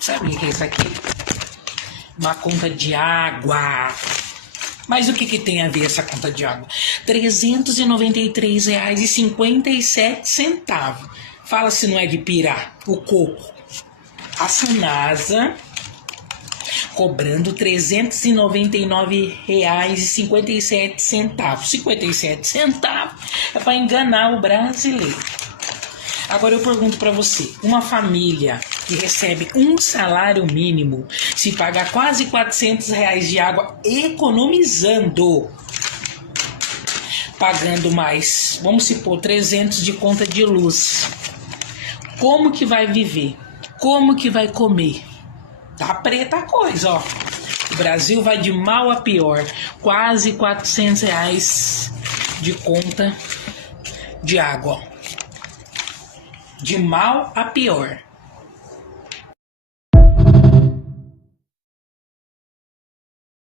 Sabe o que é isso aqui? Uma conta de água. Mas o que tem a ver essa conta de água? R$ 393,57. Fala se não é de pirar o coco. A Sunasa cobrando R$ 399,57. 57 centavos é para enganar o brasileiro. Agora eu pergunto para você, uma família que recebe um salário mínimo, se pagar quase R$ 400 de água, economizando, pagando mais, vamos supor, 300 de conta de luz, como que vai viver? Como que vai comer? Tá preta a coisa, ó. O Brasil vai de mal a pior, quase R$ 400 de conta de água, ó. De mal a pior.